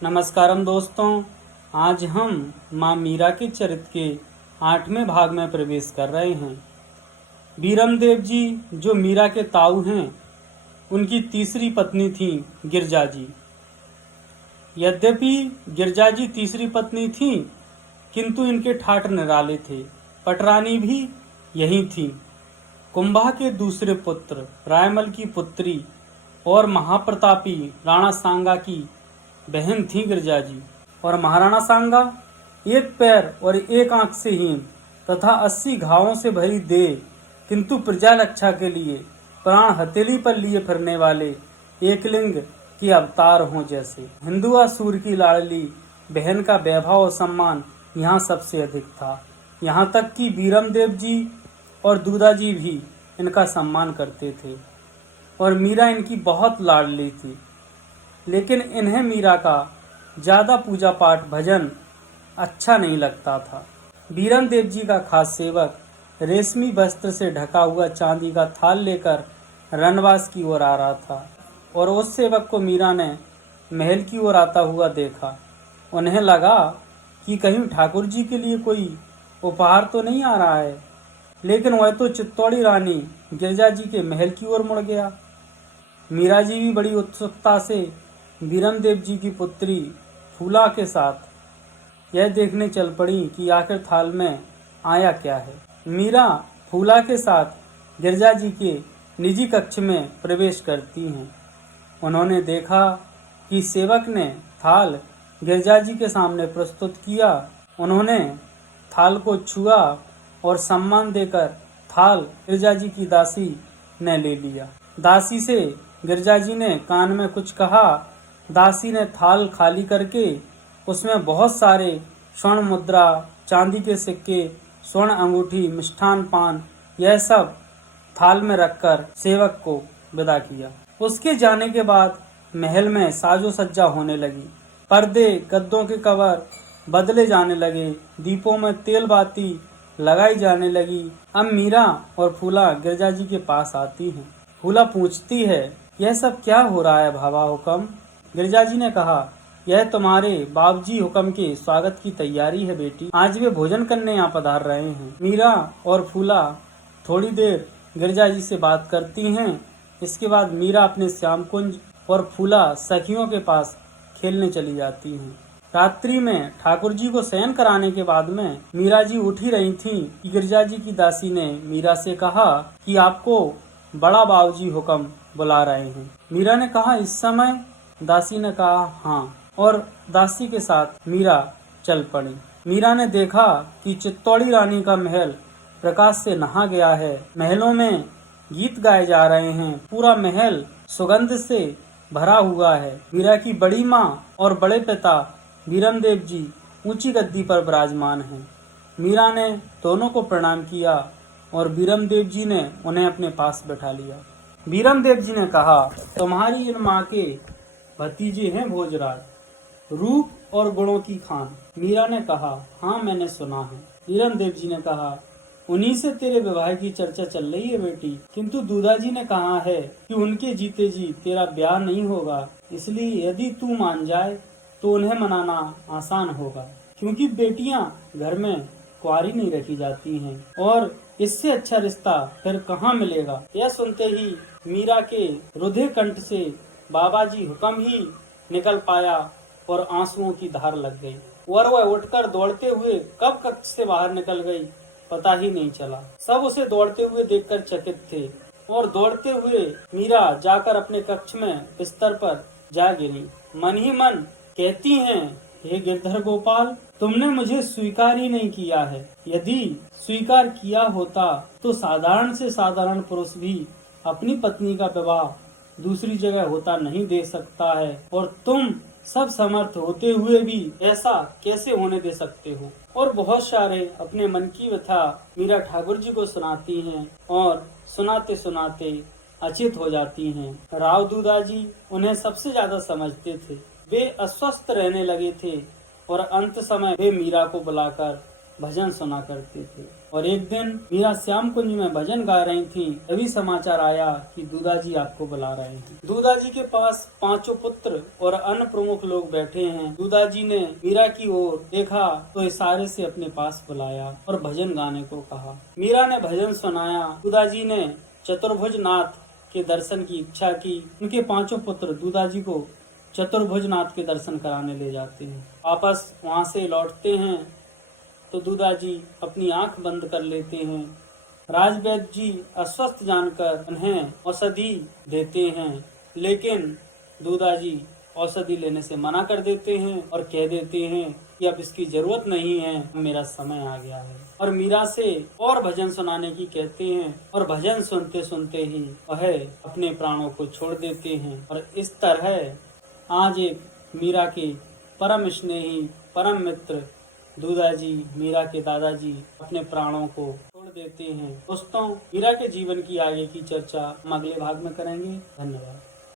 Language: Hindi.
नमस्कारम दोस्तों, आज हम माँ मीरा के चरित्र के 8वें भाग में प्रवेश कर रहे हैं। बीरमदेव जी जो मीरा के ताऊ हैं, उनकी तीसरी पत्नी थी गिरजा जी। यद्यपि गिरजा जी तीसरी पत्नी थी, किंतु इनके ठाट निराले थे। पटरानी भी यही थी। कुंभा के दूसरे पुत्र रायमल की पुत्री और महाप्रतापी राणा सांगा की बहन थी गिरजा जी। और महाराणा सांगा एक पैर और एक आंख से हीन तथा 80 घावों से भरी देह, किंतु प्रजा रक्षा के लिए प्राण हथेली पर लिए फिरने वाले एकलिंग के अवतार हों जैसे। हिंदुआसुर की लाडली बहन का वैभव और सम्मान यहाँ सबसे अधिक था। यहाँ तक कि बीरमदेव जी और दूदा जी भी इनका सम्मान करते थे और मीरा इनकी बहुत लाडली थी। लेकिन इन्हें मीरा का ज़्यादा पूजा पाठ भजन अच्छा नहीं लगता था। बीरमदेव जी का खास सेवक रेशमी वस्त्र से ढका हुआ चांदी का थाल लेकर रनवास की ओर आ रहा था और उस सेवक को मीरा ने महल की ओर आता हुआ देखा। उन्हें लगा कि कहीं ठाकुर जी के लिए कोई उपहार तो नहीं आ रहा है, लेकिन वह तो चित्तौड़ी रानी गिरजा जी के महल की ओर मुड़ गया। मीरा जी भी बड़ी उत्सुकता से बीरमदेव जी की पुत्री फूला के साथ यह देखने चल पड़ी कि आखिर थाल में आया क्या है। मीरा फूला के साथ गिरजा जी के निजी कक्ष में प्रवेश करती हैं। उन्होंने देखा कि सेवक ने थाल गिरजा जी के सामने प्रस्तुत किया। उन्होंने थाल को छुआ और सम्मान देकर थाल गिरजा जी की दासी ने ले लिया। दासी से गिरजा जी ने कान में कुछ कहा। दासी ने थाल खाली करके उसमें बहुत सारे स्वर्ण मुद्रा, चांदी के सिक्के, स्वर्ण अंगूठी, मिष्ठान पान, यह सब थाल में रखकर सेवक को विदा किया। उसके जाने के बाद महल में साजो सज्जा होने लगी। पर्दे, गद्दों के कवर बदले जाने लगे। दीपों में तेल बाती लगाई जाने लगी। अब मीरा और फूला गिरजा जी के पास आती हैं। फूला पूछती है, यह सब क्या हो रहा है भावा हुक्म? गिरजा जी ने कहा, यह तुम्हारे बाबजी हुक्म के स्वागत की तैयारी है बेटी। आज वे भोजन करने यहाँ पधार रहे हैं। मीरा और फूला थोड़ी देर गिरजा जी से बात करती हैं। इसके बाद मीरा अपने श्याम कुंज और फूला सखियों के पास खेलने चली जाती हैं। रात्रि में ठाकुर जी को शयन कराने के बाद में मीरा जी उठ ही रही थी कि गिरजा जी की दासी ने मीरा से कहा कि आपको बड़ा बाबूजी हुक्म बुला रहे हैं। मीरा ने कहा, इस समय? दासी ने कहा, हाँ। और दासी के साथ मीरा चल पड़ी। मीरा ने देखा कि चित्तौड़ी रानी का महल प्रकाश से नहा गया है। महलों में गीत गाए जा रहे हैं। पूरा महल सुगंध से भरा हुआ है। मीरा की बड़ी माँ और बड़े पिता बीरमदेव जी ऊंची गद्दी पर विराजमान हैं। मीरा ने दोनों को प्रणाम किया और बीरमदेव जी ने उन्हें अपने पास बैठा लिया। बीरमदेव जी ने कहा, तुम्हारी इन माँ के भतीजे हैं भोजराज, रूप और गुणों की खान। मीरा ने कहा, हाँ मैंने सुना है। बीरमदेव जी ने कहा, उन्हीं से तेरे विवाह की चर्चा चल रही है बेटी, किंतु दूदा जी ने कहा है कि उनके जीते जी तेरा ब्याह नहीं होगा, इसलिए यदि तू मान जाए तो उन्हें मनाना आसान होगा, क्योंकि बेटियां घर में कुंवारी नहीं रखी जाती हैं और इससे अच्छा रिश्ता फिर कहाँ मिलेगा। यह सुनते ही मीरा के रुधिर कंठ से बाबाजी हुक्म ही निकल पाया और आंसुओं की धार लग गई और वह उठकर दौड़ते हुए कब कक्ष से बाहर निकल गई पता ही नहीं चला। सब उसे दौड़ते हुए देखकर चकित थे और दौड़ते हुए मीरा जाकर अपने कक्ष में बिस्तर पर जा गिरी। मन ही मन कहती हैं, हे गिरधर गोपाल, तुमने मुझे स्वीकार ही नहीं किया है। यदि स्वीकार किया होता तो साधारण से साधारण पुरुष भी अपनी पत्नी का विवाह दूसरी जगह होता नहीं दे सकता है, और तुम सब समर्थ होते हुए भी ऐसा कैसे होने दे सकते हो। और बहुत सारे अपने मन की व्यथा मीरा ठाकुर जी को सुनाती हैं और सुनाते सुनाते अचेत हो जाती हैं। राव दूदा जी उन्हें सबसे ज्यादा समझते थे। वे अस्वस्थ रहने लगे थे और अंत समय वे मीरा को बुलाकर भजन सुना करते थे। और एक दिन मीरा श्याम कुंज में भजन गा रही थी, तभी समाचार आया कि दूधा जी आपको बुला रहे हैं। दूधा जी के पास 5 पुत्र और अन्य प्रमुख लोग बैठे हैं। दूधा जी ने मीरा की ओर देखा तो इशारे से अपने पास बुलाया और भजन गाने को कहा। मीरा ने भजन सुनाया। दूधा जी ने चतुर्भुज नाथ के दर्शन की इच्छा की। उनके 5 पुत्र दूधा जी को चतुर्भुज नाथ के दर्शन कराने ले जाते हैं। वापस वहां से लौटते हैं तो दूधा जी अपनी आंख बंद कर लेते हैं। राजवैद्य जी अस्वस्थ जानकर उन्हें औषधि देते हैं, लेकिन दूधा जी औषधि लेने से मना कर देते हैं और कह देते हैं कि अब इसकी जरूरत नहीं है, मेरा समय आ गया है। और मीरा से और भजन सुनाने की कहते हैं और भजन सुनते सुनते ही वह अपने प्राणों को छोड़ देते हैं। और इस तरह आज एक मीरा के परम स्नेही परम मित्र दूधा जी, मीरा के दादाजी अपने प्राणों को छोड़ देते हैं। दोस्तों, मीरा के जीवन की आगे की चर्चा हम अगले भाग में करेंगे। धन्यवाद।